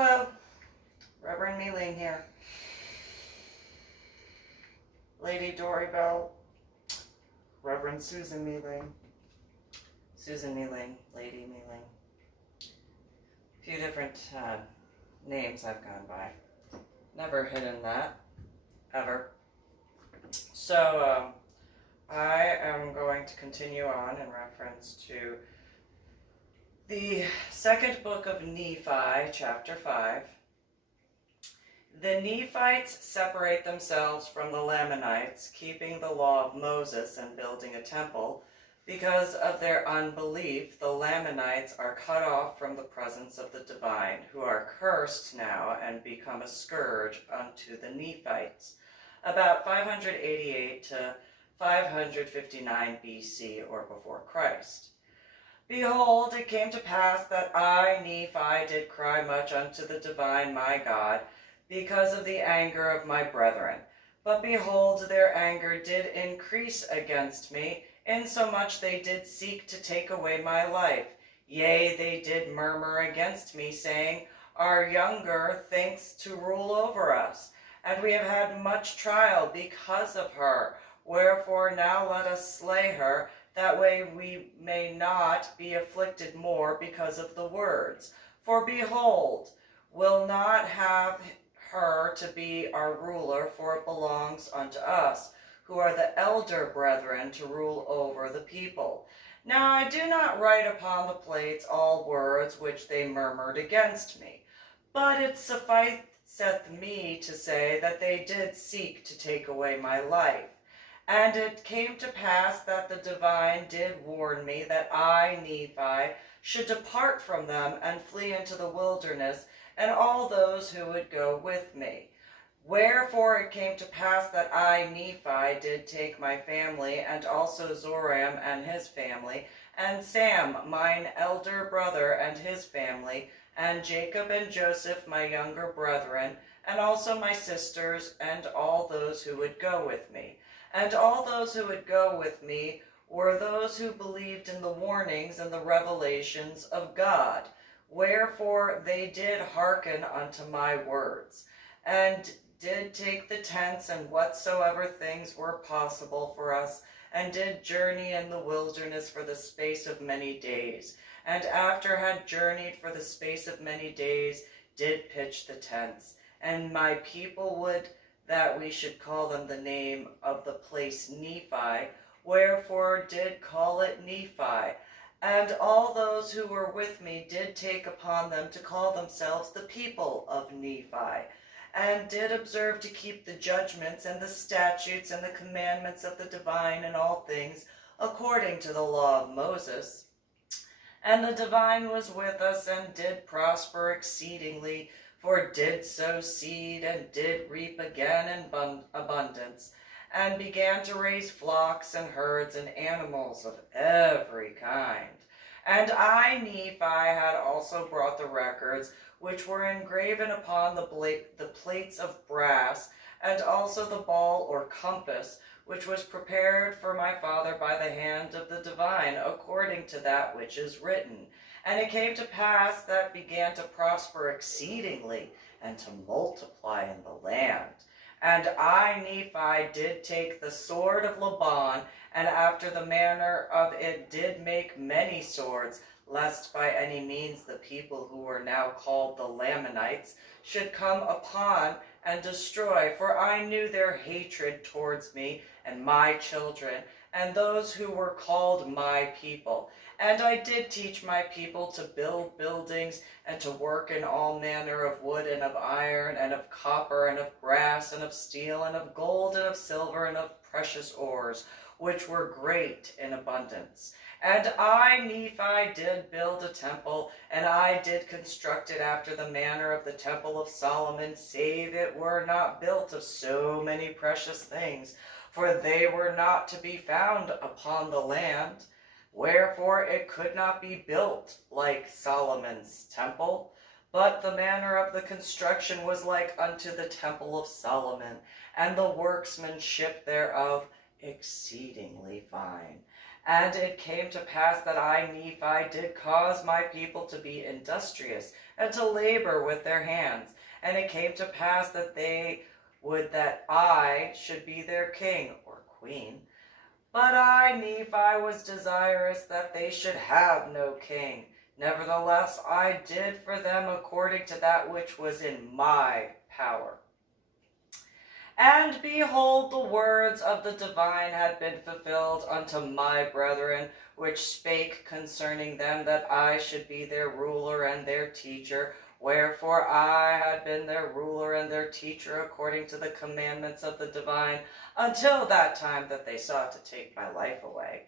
Hello, Reverend MeeLing here. Lady Dori, Belle, Reverend Susan MeeLing. Susan MeeLing, Lady MeeLing. A few different names I've gone by. Never hidden that, ever. So, I am going to continue on in reference to the second book of Nephi, chapter 5. The Nephites separate themselves from the Lamanites, keeping the law of Moses and building a temple. Because of their unbelief, the Lamanites are cut off from the presence of the divine, who are cursed now and become a scourge unto the Nephites. About 588 to 559 BC or before Christ. Behold, it came to pass that I, Nephi, did cry much unto the divine my God, because of the anger of my brethren. But behold, their anger did increase against me, insomuch they did seek to take away my life. Yea, they did murmur against me, saying, Our younger thinks to rule over us, and we have had much trial because of her. Wherefore now let us slay her, that way we may not be afflicted more because of the words. For behold, we'll not have her to be our ruler, for it belongs unto us, who are the elder brethren, to rule over the people. Now I do not write upon the plates all words which they murmured against me, but it sufficeth me to say that they did seek to take away my life. And it came to pass that the divine did warn me that I, Nephi, should depart from them and flee into the wilderness, and all those who would go with me. Wherefore it came to pass that I, Nephi, did take my family, and also Zoram and his family, and Sam, mine elder brother, and his family, and Jacob and Joseph, my younger brethren, and also my sisters, and all those who would go with me. And all those who would go with me were those who believed in the warnings and the revelations of God. Wherefore they did hearken unto my words, and did take the tents and whatsoever things were possible for us, and did journey in the wilderness for the space of many days. And after had journeyed for the space of many days, did pitch the tents. And my people would that we should call them the name of the place Nephi, wherefore did call it Nephi. And all those who were with me did take upon them to call themselves the people of Nephi, and did observe to keep the judgments and the statutes and the commandments of the divine in all things, according to the law of Moses. And the divine was with us, and did prosper exceedingly, for did sow seed, and did reap again in abundance, and began to raise flocks and herds and animals of every kind. And I, Nephi, had also brought the records, which were engraven upon the plates of brass, and also the ball or compass, which was prepared for my father by the hand of the divine, according to that which is written. And it came to pass that began to prosper exceedingly, and to multiply in the land. And I, Nephi, did take the sword of Laban, and after the manner of it did make many swords, lest by any means the people who were now called the Lamanites should come upon and destroy. For I knew their hatred towards me and my children, and those who were called my people. And I did teach my people to build buildings, and to work in all manner of wood and of iron, and of copper, and of brass, and of steel, and of gold, and of silver, and of precious ores, which were great in abundance. And I, Nephi, did build a temple, and I did construct it after the manner of the temple of Solomon, save it were not built of so many precious things, for they were not to be found upon the land. Wherefore it could not be built like Solomon's temple, but the manner of the construction was like unto the temple of Solomon, and the workmanship thereof exceedingly fine. And it came to pass that I, Nephi, did cause my people to be industrious, and to labor with their hands. And it came to pass that they would that I should be their king, or queen. But I, Nephi, was desirous that they should have no king. Nevertheless, I did for them according to that which was in my power. And behold, the words of the divine had been fulfilled unto my brethren, which spake concerning them that I should be their ruler and their teacher. Wherefore I had been their ruler and their teacher according to the commandments of the divine, until that time that they sought to take my life away.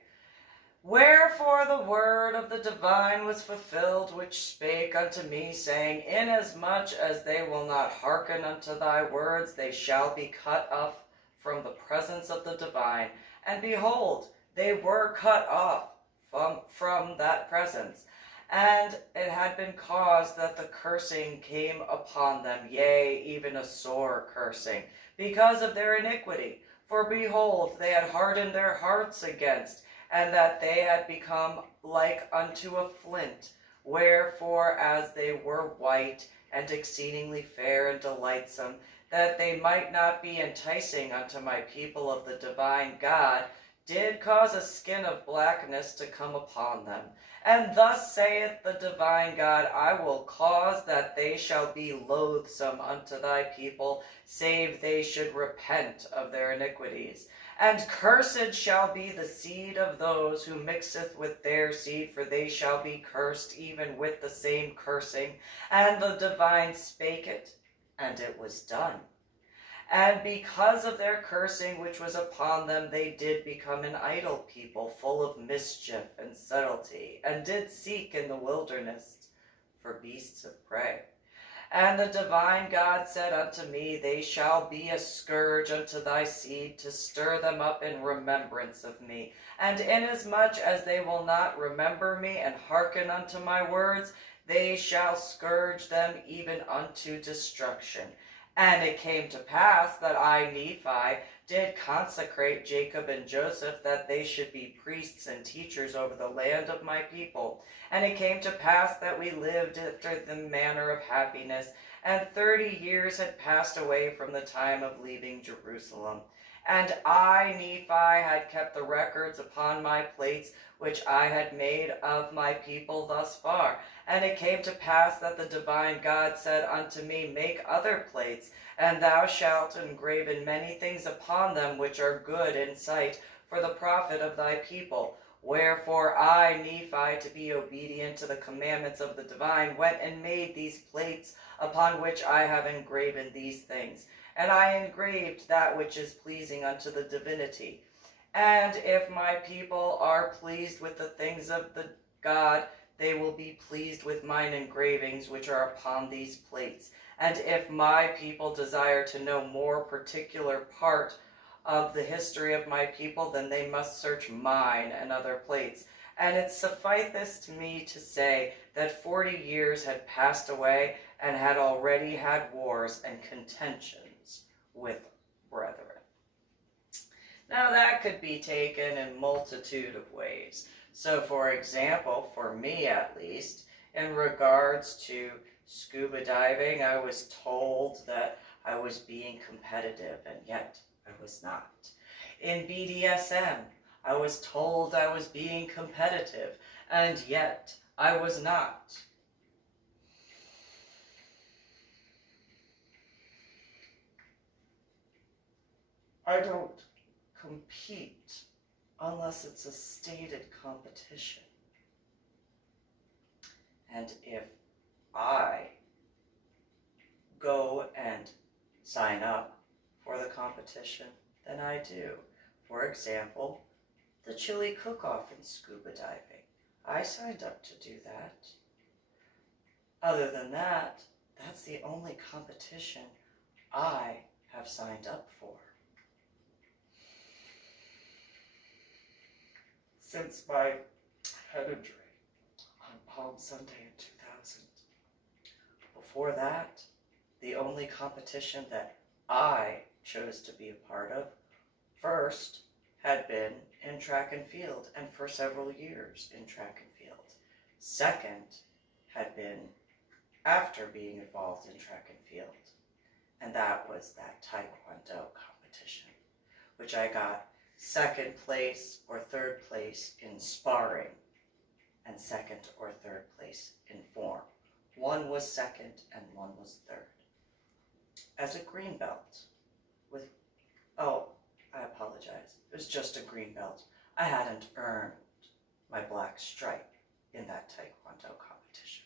Wherefore the word of the divine was fulfilled, which spake unto me, saying, Inasmuch as they will not hearken unto thy words, they shall be cut off from the presence of the divine. And behold, they were cut off from that presence. And it had been caused that the cursing came upon them, yea, even a sore cursing, because of their iniquity. For behold, they had hardened their hearts against, and that they had become like unto a flint. Wherefore, as they were white and exceedingly fair and delightsome, that they might not be enticing unto my people of the divine God, did cause a skin of blackness to come upon them. And thus saith the divine God, I will cause that they shall be loathsome unto thy people, save they should repent of their iniquities. And cursed shall be the seed of those who mixeth with their seed, for they shall be cursed even with the same cursing. And the divine spake it, and it was done. And because of their cursing which was upon them, they did become an idle people, full of mischief and subtlety, and did seek in the wilderness for beasts of prey. And the divine God said unto me, They shall be a scourge unto thy seed, to stir them up in remembrance of me. And inasmuch as they will not remember me, and hearken unto my words, they shall scourge them even unto destruction. And it came to pass that I, Nephi, did consecrate Jacob and Joseph, that they should be priests and teachers over the land of my people. And it came to pass that we lived after the manner of happiness, and 30 years had passed away from the time of leaving Jerusalem. And I, Nephi, had kept the records upon my plates, which I had made of my people thus far. And it came to pass that the divine God said unto me, Make other plates, and thou shalt engraven many things upon them which are good in sight, for the profit of thy people. Wherefore I, Nephi, to be obedient to the commandments of the divine, went and made these plates, upon which I have engraven these things. And I engraved that which is pleasing unto the divinity. And if my people are pleased with the things of the God, they will be pleased with mine engravings which are upon these plates. And if my people desire to know more particular part of the history of my people, then they must search mine and other plates. And it sufficeth to me to say that 40 years had passed away, and had already had wars and contentions with brethren. Now that could be taken in multitude of ways. So for example, for me at least, in regards to scuba diving, I was told that I was being competitive, and yet I was not. In BDSM, I was told I was being competitive, and yet I was not. I don't compete unless it's a stated competition. And if I go and sign up for the competition, then I do. For example, the chili cook-off in scuba diving. I signed up to do that. Other than that, that's the only competition I have signed up for. Since my head injury on Palm Sunday in 2000. Before that, the only competition that I chose to be a part of, first, had been in track and field, and for several years in track and field. Second had been after being involved in track and field, and that was that Taekwondo competition, which I got second place or third place in sparring, and second or third place in form. One was second and one was third. As a green belt with, oh, I apologize, it was just a green belt. I hadn't earned my black stripe in that Taekwondo competition.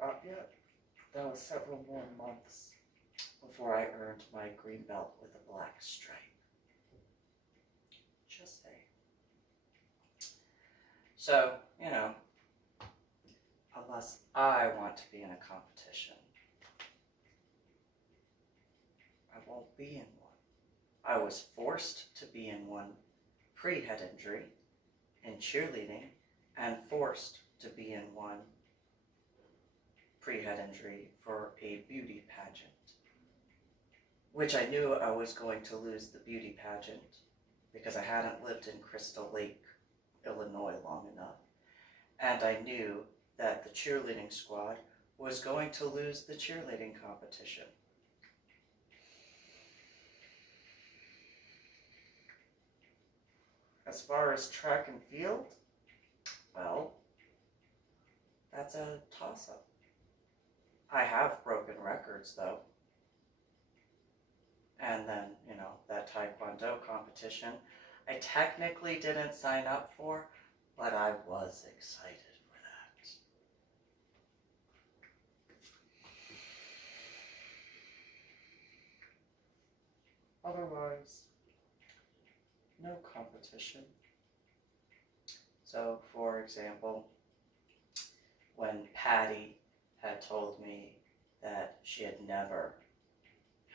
Not yet. That was several more months before I earned my green belt with a black stripe. Just saying. So, you know, unless I want to be in a competition, I won't be in one. I was forced to be in one pre-head injury in cheerleading, and forced to be in one pre-head injury for a beauty pageant, which I knew I was going to lose the beauty pageant because I hadn't lived in Crystal Lake, Illinois long enough, and I knew that the cheerleading squad was going to lose the cheerleading competition. As far as track and field, well, that's a toss-up. I have broken records, though. And then, you know, that Taekwondo competition, I technically didn't sign up for, but I was excited for that. Otherwise, no competition. So, for example, when Patty had told me that she had never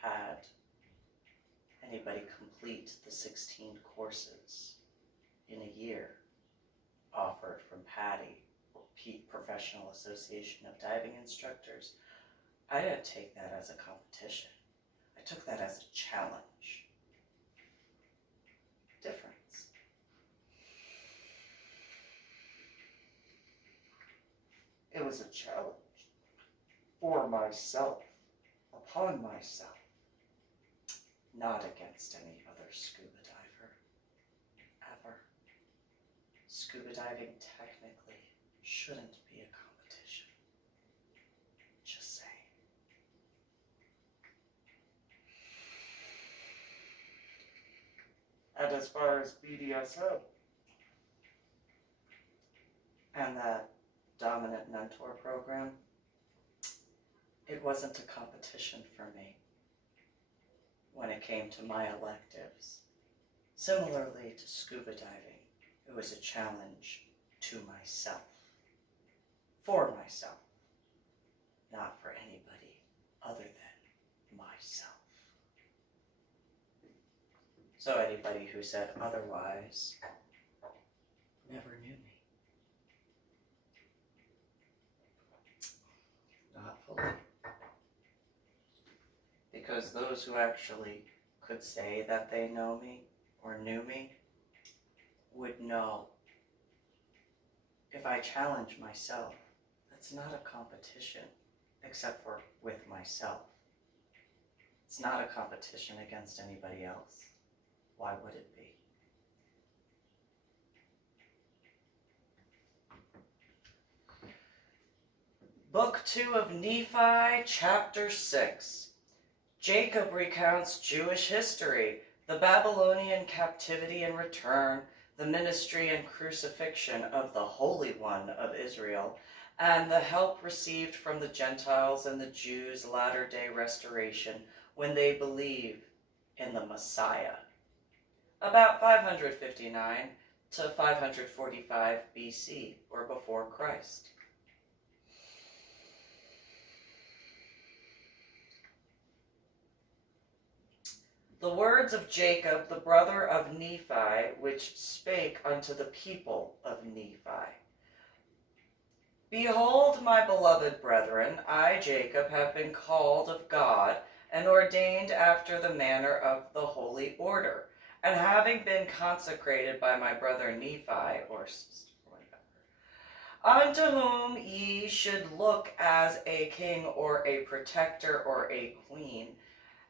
had anybody complete the 16 courses in a year offered from Patty, Professional Association of Diving Instructors, I didn't take that as a competition. I took that as a challenge. Difference. It was a challenge for myself, upon myself, not against any other scuba diver, ever. Scuba diving technically shouldn't be a competition. Just saying. And as far as BDSM and that dominant mentor program, it wasn't a competition for me when it came to my electives. Similarly to scuba diving, it was a challenge to myself, for myself, not for anybody other than myself. So anybody who said otherwise never knew me. Not fully. Because those who actually could say that they know me or knew me would know if I challenge myself, that's not a competition except for with myself. It's not a competition against anybody else. Why would it be? Book 2 of Nephi, Chapter 6. Jacob recounts Jewish history, the Babylonian captivity and return, the ministry and crucifixion of the Holy One of Israel, and the help received from the Gentiles and the Jews' latter-day restoration when they believe in the Messiah. About 559 to 545 BC, or before Christ. The words of Jacob, the brother of Nephi, which spake unto the people of Nephi. Behold, my beloved brethren, I, Jacob, have been called of God, and ordained after the manner of the holy order, and having been consecrated by my brother Nephi, or sister, whatever, unto whom ye should look as a king or a protector or a queen,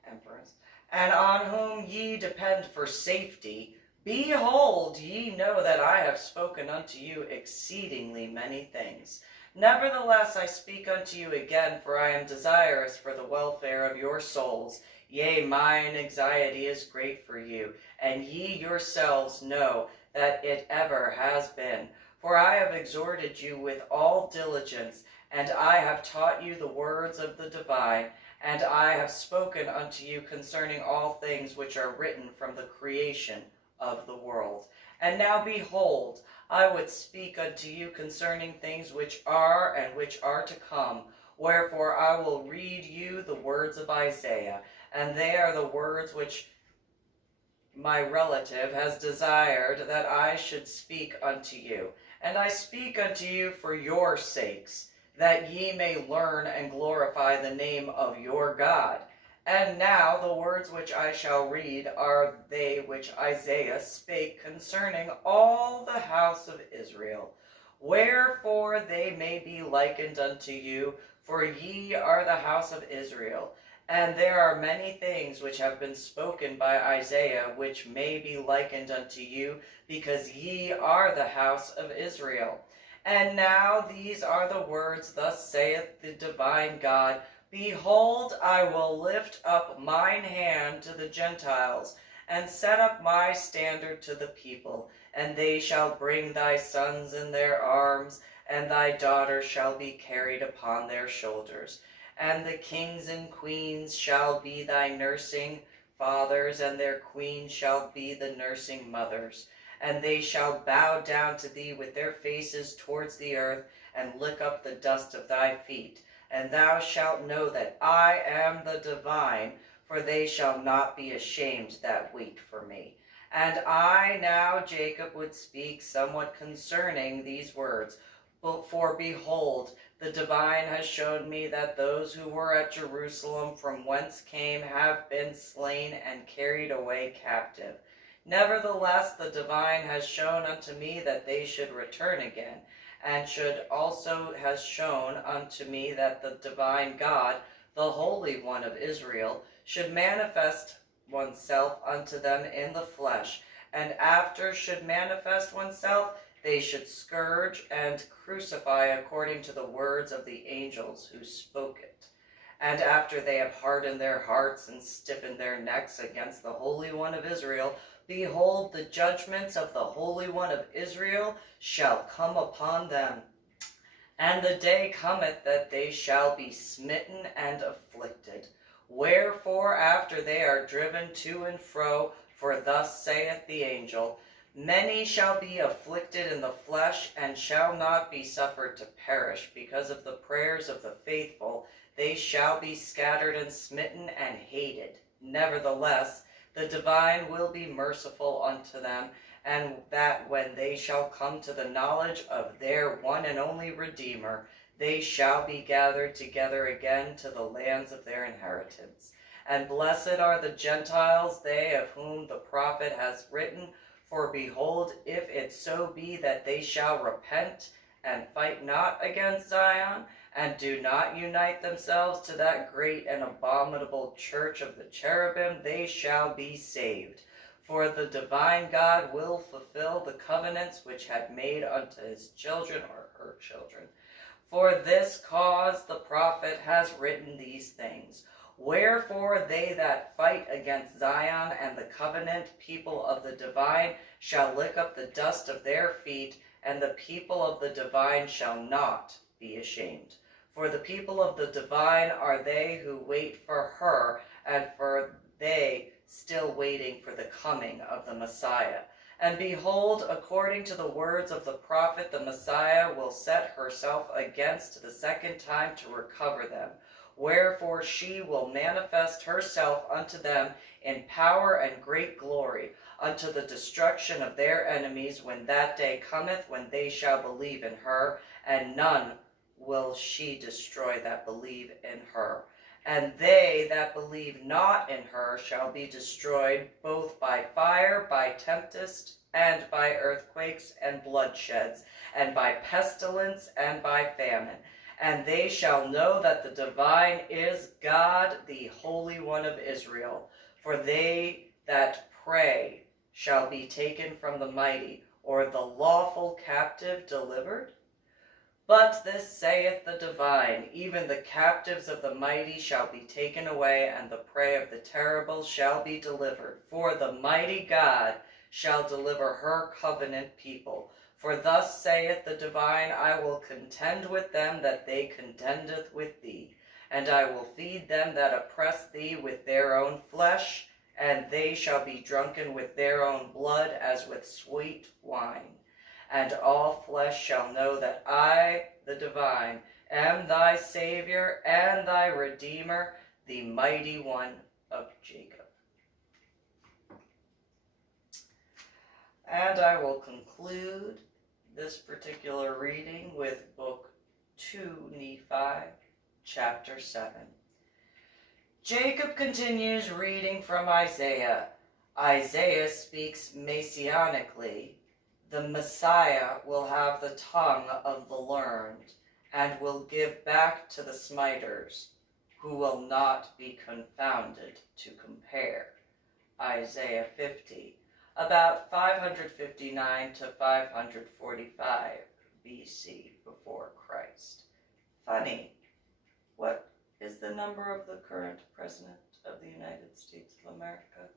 empress, and on whom ye depend for safety, behold, ye know that I have spoken unto you exceedingly many things. Nevertheless, I speak unto you again, for I am desirous for the welfare of your souls. Yea, mine anxiety is great for you, and ye yourselves know that it ever has been. For I have exhorted you with all diligence, and I have taught you the words of the divine, and I have spoken unto you concerning all things which are written from the creation of the world. And now behold, I would speak unto you concerning things which are and which are to come. Wherefore I will read you the words of Isaiah, and they are the words which my relative has desired that I should speak unto you. And I speak unto you for your sakes, that ye may learn and glorify the name of your God. And now the words which I shall read are they which Isaiah spake concerning all the house of Israel. Wherefore they may be likened unto you, for ye are the house of Israel. And there are many things which have been spoken by Isaiah, which may be likened unto you, because ye are the house of Israel. And now these are the words, thus saith the divine God, behold, I will lift up mine hand to the Gentiles, and set up my standard to the people, and they shall bring thy sons in their arms, and thy daughters shall be carried upon their shoulders. And the kings and queens shall be thy nursing fathers, and their queens shall be the nursing mothers. And they shall bow down to thee with their faces towards the earth, and lick up the dust of thy feet. And thou shalt know that I am the divine, for they shall not be ashamed that wait for me. And I now, Jacob, would speak somewhat concerning these words. For behold, the divine has shown me that those who were at Jerusalem from whence came have been slain and carried away captive. Nevertheless, the divine has shown unto me that they should return again, and should also has shown unto me that the divine God, the Holy One of Israel, should manifest oneself unto them in the flesh, and after should manifest oneself, they should scourge and crucify according to the words of the angels who spoke it. And after they have hardened their hearts and stiffened their necks against the Holy One of Israel, behold, the judgments of the Holy One of Israel shall come upon them. And the day cometh that they shall be smitten and afflicted. Wherefore, after they are driven to and fro, for thus saith the angel, many shall be afflicted in the flesh, and shall not be suffered to perish, because of the prayers of the faithful. They shall be scattered and smitten and hated. Nevertheless, the divine will be merciful unto them, and that when they shall come to the knowledge of their one and only Redeemer, they shall be gathered together again to the lands of their inheritance. And blessed are the Gentiles, they of whom the prophet has written, for behold, if it so be that they shall repent, and fight not against Zion, and do not unite themselves to that great and abominable church of the cherubim, they shall be saved. For the divine God will fulfill the covenants which had made unto his children, or her children. For this cause the prophet has written these things. Wherefore they that fight against Zion and the covenant people of the divine shall lick up the dust of their feet, and the people of the divine shall not be ashamed. For the people of the divine are they who wait for her, and for they still waiting for the coming of the Messiah. And behold, according to the words of the prophet, the Messiah will set herself against the second time to recover them. Wherefore she will manifest herself unto them in power and great glory, unto the destruction of their enemies, when that day cometh, when they shall believe in her, and none will she destroy that believe in her. and they that believe not in her shall be destroyed both by fire, by tempest, and by earthquakes and bloodsheds, and by pestilence and by famine. And they shall know that the divine is God, the Holy One of Israel. For they that pray shall be taken from the mighty, or the lawful captive delivered. But this saith the divine, even the captives of the mighty shall be taken away, and the prey of the terrible shall be delivered. For the mighty God shall deliver her covenant people. For thus saith the divine, I will contend with them that they contendeth with thee, and I will feed them that oppress thee with their own flesh, and they shall be drunken with their own blood as with sweet wine. And all flesh shall know that I, the divine, am thy Savior and thy Redeemer, the mighty one of Jacob. And I will conclude this particular reading with Book 2 Nephi, Chapter 7. Jacob continues reading from Isaiah. Isaiah speaks messianically. The Messiah will have the tongue of the learned, and will give back to the smiters, who will not be confounded to compare. Isaiah 50, about 559 to 545 BC before Christ. Funny, what is the number of the current President of the United States of America?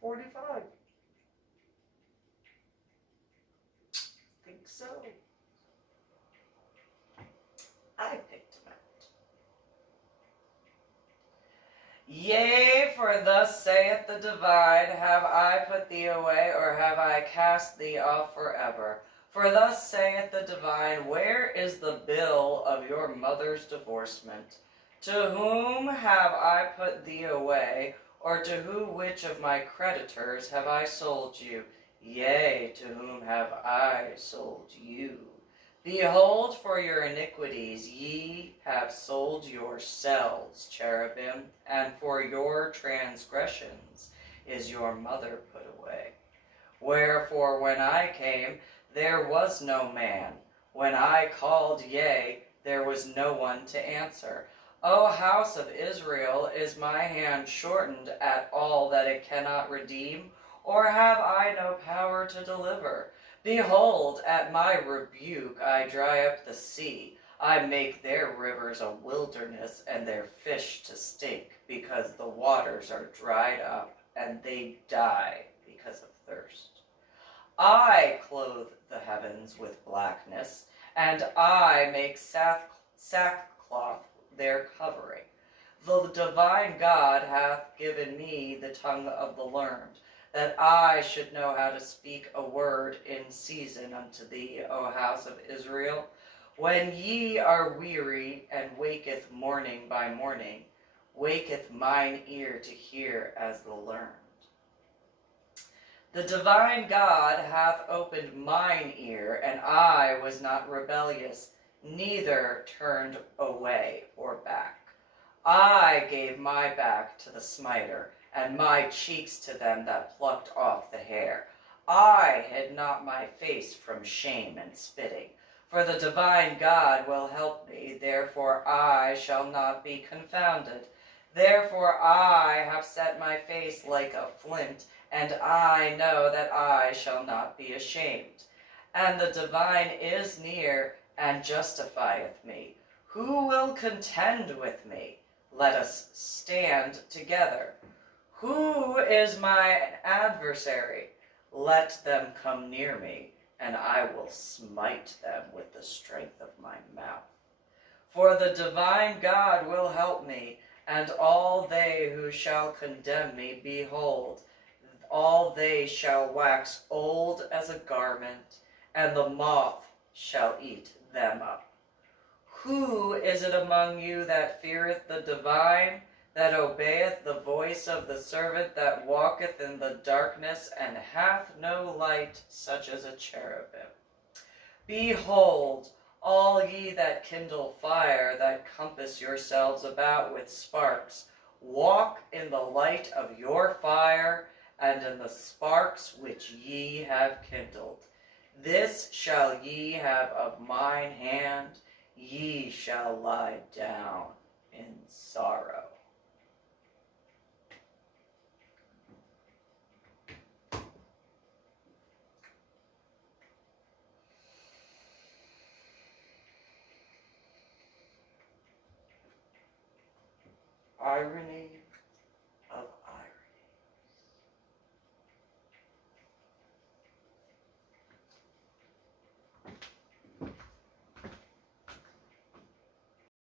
45. Think so. I picked him out. Yea, for thus saith the divine, have I put thee away, or have I cast thee off forever? For thus saith the divine, where is the bill of your mother's divorcement? To whom have I put thee away, or to which of my creditors have I sold you? Yea, to whom have I sold you? Behold, for your iniquities ye have sold yourselves, cherubim, and for your transgressions is your mother put away. Wherefore, when I came, there was no man. When I called, yea, there was no one to answer. O house of Israel, is my hand shortened at all that it cannot redeem? Or have I no power to deliver? Behold, at my rebuke I dry up the sea. I make their rivers a wilderness, and their fish to stink, because the waters are dried up, and they die because of thirst. I clothe the heavens with blackness, and I make sackcloth their covering. The divine God hath given me the tongue of the learned, that I should know how to speak a word in season unto thee, O house of Israel. When ye are weary, and waketh morning by morning, waketh mine ear to hear as the learned. The divine God hath opened mine ear, and I was not rebellious, neither turned away or back. I gave my back to the smiter, and my cheeks to them that plucked off the hair. I hid not my face from shame and spitting. For the divine God will help me, therefore I shall not be confounded. Therefore I have set my face like a flint, and I know that I shall not be ashamed. And the divine is near, and justifieth me. Who will contend with me? Let us stand together. Who is my adversary? Let them come near me, and I will smite them with the strength of my mouth. For the divine God will help me, and all they who shall condemn me, behold, all they shall wax old as a garment, and the moth shall eat them up. Who is it among you that feareth the divine, that obeyeth the voice of the servant that walketh in the darkness, and hath no light such as a cherubim? Behold, all ye that kindle fire, that compass yourselves about with sparks, walk in the light of your fire, and in the sparks which ye have kindled. This shall ye have of mine hand, ye shall lie down in sorrow. Irony